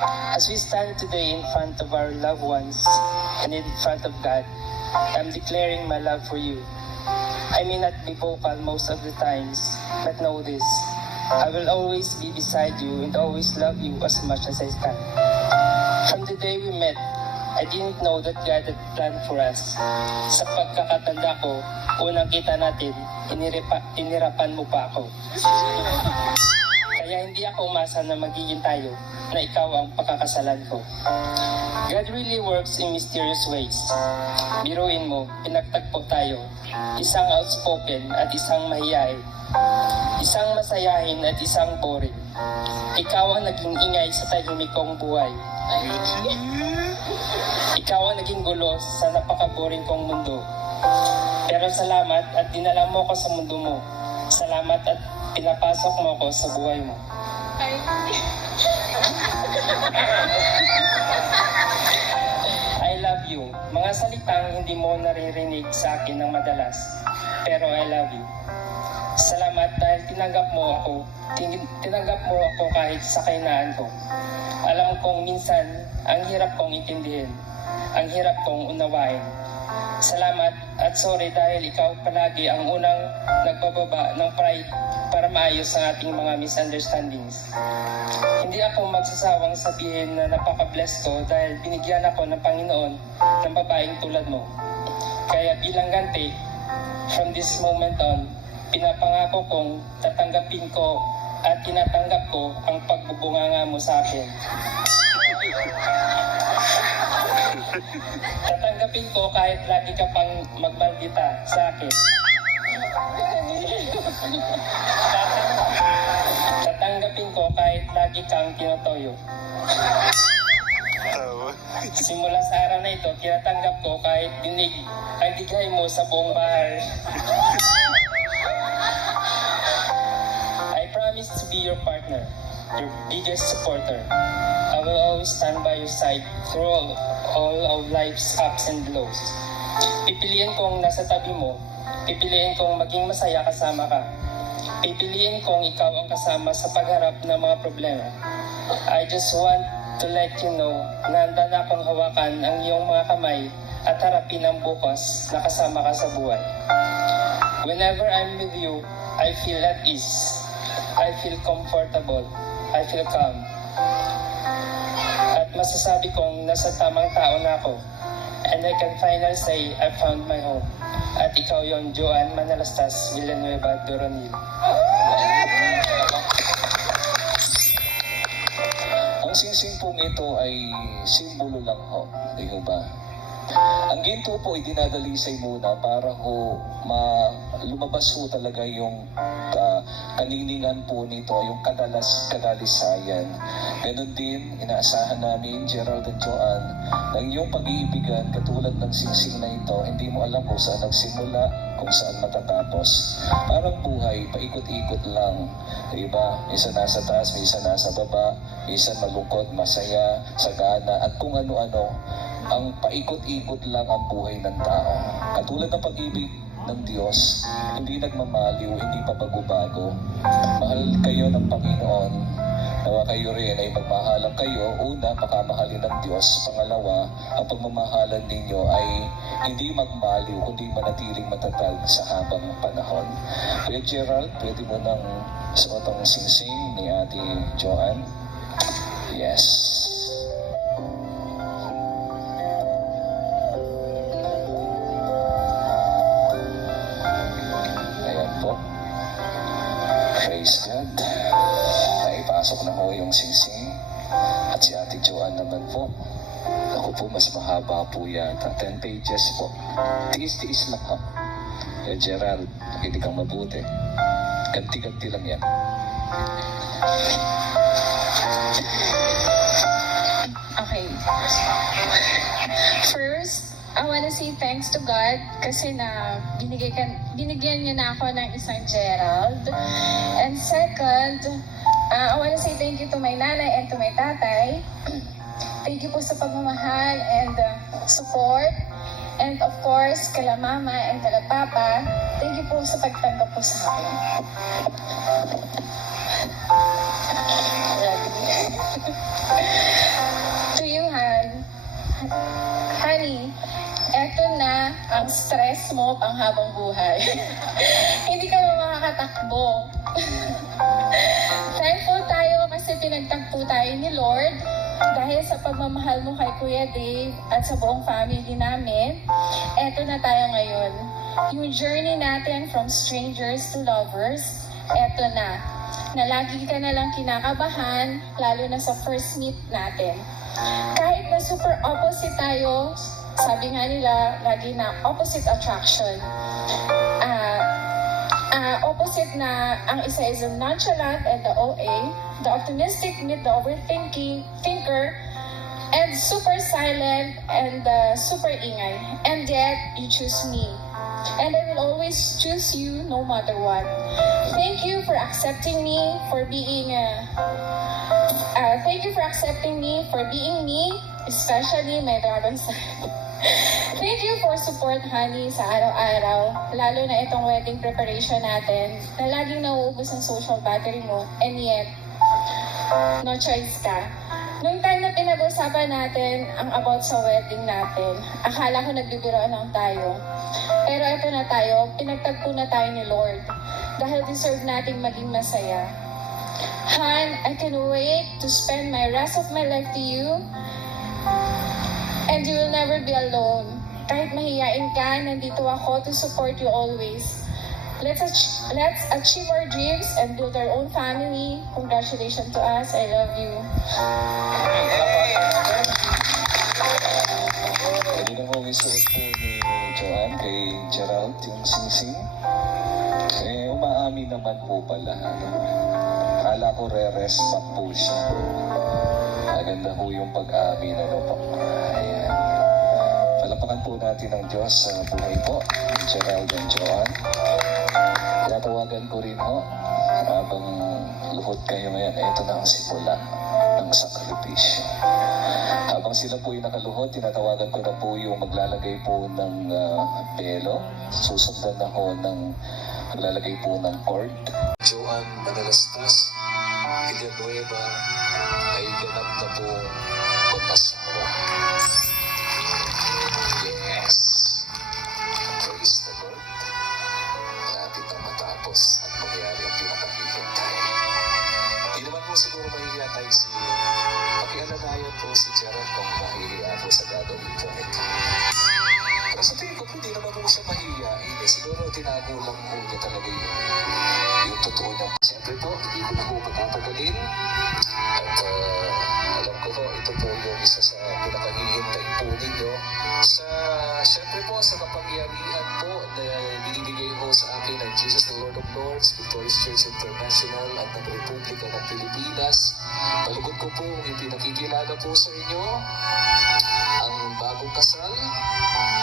As we stand today in front of our loved ones and in front of God, I'm declaring my love for you. I may not be vocal most of the times, but know this. I will always be beside you and always love you as much as I can. From the day we met, I didn't know that God had planned for us. Sa pagkakatanda ko, unang kita natin, inirapan mo pa ako. Kaya hindi ako umasa na magiging tayo, na ikaw ang pakakasalan ko. God really works in mysterious ways. Biruin mo, pinagtagpo tayo. Isang outspoken at isang mahiyain. Isang masayahin at isang boring. Ikaw ang naging ingay sa tahimik kong buhay. Ikaw ang naging gulo sa napaka-boring kong mundo. Pero salamat at dinala mo ko sa mundo mo. Salamat at pinapasok mo ko sa buhay mo. I love you. Mga salitang hindi mo naririnig sa akin ng madalas. Pero I love you. Salamat dahil tinanggap mo ako. Tinanggap mo ako kahit sa kahinaan ko. Alam kong minsan, ang hirap kong intindihin. Ang hirap kong unawain. Salamat at sorry dahil ikaw palagi ang unang nagbababa ng pride para maayos ang ating mga misunderstandings. Hindi ako magsasawang sabihin na napaka-blessed ko dahil binigyan ako ng Panginoon ng babaeng tulad mo. Kaya bilang ganti, from this moment on, pinapangako kong tatanggapin ko at tinatanggap ko ang pagbubunganga mo sa akin. Tatanggapin ko kahit lagi ka pang magmaldita sa akin. Tatanggapin ko kahit lagi kang tinotoyo. Simula sa araw na ito, tinatanggap ko kahit dinig ang digay mo sa buong bahay. I promise to be your partner, your biggest supporter. I will always stand by your side through all of life's ups and lows. Pipiliin kong nasa tabi mo. Pipiliin kong maging masaya kasama ka. Pipiliin kong ikaw ang kasama sa pagharap ng mga problema. I just want to let you know na handa na akong hawakan ang iyong mga kamay at harapin ang bukas na kasama ka sa buhay. Whenever I'm with you, I feel at ease. I feel comfortable. I feel calm. At masasabi kong nasa tamang tao na ako. And I can finally say I found my home. At ikaw yon, Joanne Manalastas Villanueva Doronil. Ang singsing pong ito ay simbolo lang ho, di ho ba? Ang ginto po ay dinadalisay muna para ho lumabas ho talaga yung kaliningan po nito, yung kadalisayan. Ganon din, inaasahan namin, Gerald and Joanne, na yung pag-iibigan katulad ng singsing na ito, hindi mo alam kung saan nagsimula, kung saan matatapos. Parang buhay, paikot-ikot lang. Diba? Isa nasa taas, may isa nasa baba, may isa malungkot, masaya, sagana, at kung ano-ano. Ang paikot-ikot lang ang buhay ng tao. Katulad ng pag-ibig ng Diyos, hindi nagmamaliw, hindi pabago-bago. Mahal kayo ng Panginoon. Nawa kayo rin ay magmahalan kayo. Una, pakamahalin ng Diyos. Pangalawa, ang pagmamahalan ninyo ay hindi magmaliw, kundi manatiling matatag sa habang panahon. Kuya Gerald, pwede mo nang suot ang singsing ni Ate Joanne? Yes. Praise God. Naipasok na ho yung singsing. At si Ate Joanne naman po. Ako po, mas mahaba po yata. 10 pages po. Tiis-tiis lang ha. Kaya Gerald, hindi kang mabuti. Ganti-ganti lang yan. Okay. First, I wanna say thanks to God kasi na binigyan niya na ako ng isang Gerald. And second, I wanna say thank you to my nanay and to my tatay. Thank you po sa pagmamahal and support. And of course, kala mama and kala papa, thank you po sa pagtanggap po sa akin. ang stress mo pang habang buhay. Hindi ka na makakatakbo. Thankful tayo kasi pinagtagpo tayo ni Lord dahil sa pagmamahal mo kay Kuya Dave at sa buong family namin. Eto na tayo ngayon. Yung journey natin from strangers to lovers, eto na. Na lagi ka na lang kinakabahan, lalo na sa first meet natin. Kahit na super opposite tayo, sabi nga nila, lagi na opposite attraction. Opposite na ang isa is a nonchalant and the OA, the optimistic meet the thinker, and super silent and super ingay. And yet, you choose me. And I will always choose you no matter what. Thank you for accepting me, for being me, especially my dragon sign. Thank you for support, honey, sa araw-araw, lalo na itong wedding preparation natin, na laging nauubos ang social battery mo, and yet, no choice ka. Noong time na pinag-usapan natin ang about sa wedding natin, akala ko nagbibiroan lang tayo. Pero ito na tayo, pinagtagpo na tayo ni Lord, dahil deserve nating maging masaya. Han, I can wait to spend my rest of my life to you, and you will never be alone. Kahit mahiyain ka, nandito ako to support you always. Let's achieve our dreams and build our own family. Congratulations to us. I love you. Pwede na po isuot po ni Joanne kay Gerald yung singsing. Umaamin naman po pala. Akala ko re-rest pa po siya. Maganda po yung pag-amin. Ayan. Palapakan po natin ang Diyos sa buhay po. Gerald and Joanne. Tinatawagan ko rin ho. Habang luhod kayo ngayon, ito na ang simula ng sakripisyo. Habang sila po yung nakaluhod, tinatawagan ko na po yung maglalagay po ng pelo. Susundan na ho ng maglalagay po ng cord. Joanne Manalastas, Villanueva, ay ganap na po mag-asawa. Yes! Praise the Lord. Malapit na matapos at mangyari ang pinakahihintay. Hindi naman po siguro mahihiya tayo sa iyo. Pakialalayan po si Gerald kung mahihiya po sa gagawin po nito. Pero sa tingin ko po, hindi naman po siya mahihiyain. Siguro tinago lang po niya talaga yung totoo niya. Siyempre po, hindi ko na po patatagalin. At alam ko po, ito po yung isa sa pinakahihintay po ninyo. Siyempre po, sa kapangyarihan po na binibigay po sa akin ng Jesus the Lord of Lords, Victorious Church International at ng Republika ng Pilipinas. Palugod ko po, ipinakikilala po sa inyo ang bagong kasal,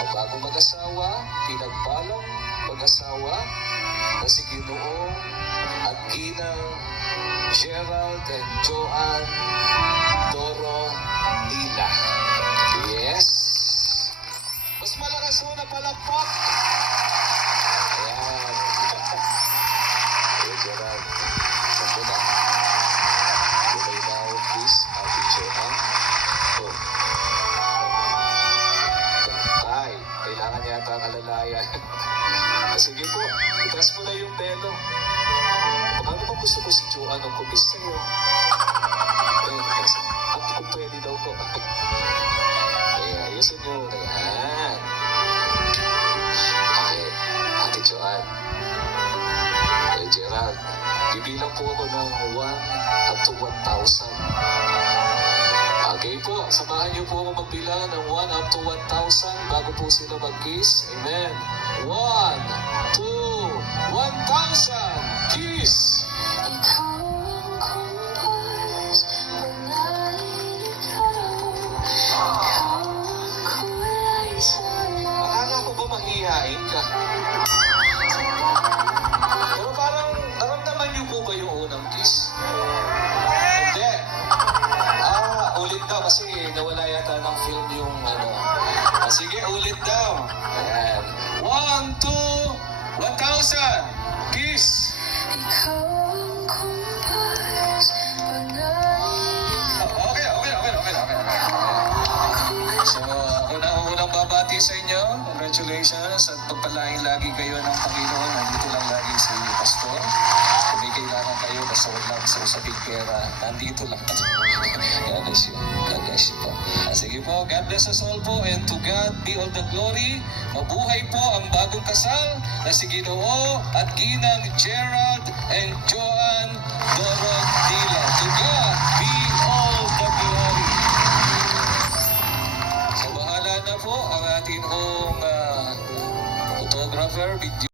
ang bagong mag-asawa, pinagpalang mag-asawa na si Ginoong at Ginang Gerald and Joanne Doro Dila. Yes! Mas malakas mo na palakpak! Ayan. Hey, Gerald. Saan na? Lumay now, please. Ate Joanne. Oh. Tay, kailangan yata ang alalayan. Sige po, itaas mo na yung pelo. Baka naman gusto ko si Joanne ang kumis sa'yo. Kung pwede daw po. Ayusin nyo. Ayan. Okay, Ate Joanne. Gerald, bibilang po ako ng 1 up to 1,000. Okay po, samahan niyo po ako magbilang ng 1 up to 1,000 bago po sila mag-kiss. Amen. 1, 2, 1,000. Kiss! Akala ko ba mahihain ka? Pero parang naramdaman niyo po ba yung unang kiss? Hindi. Ulit daw kasi nawala yata ng film yung ano. Sige, ulit daw. Ayan. 1, 2, 1,000. Kiss! Okay. So, ako na ang unang babati sa inyo. congratulations at pagpalain lagi kayo ng Panginoon. Nandito lang lagi si Pastor. Kung may kailangan kayo, basta huwag lang sa usaping pera. Nandito lang. God bless you. God bless you po. Sige po, God bless us all po, and to God be all the glory. Mabuhay po ang bagong kasal na si Ginoo at Ginang Gerald and Joanne Dorot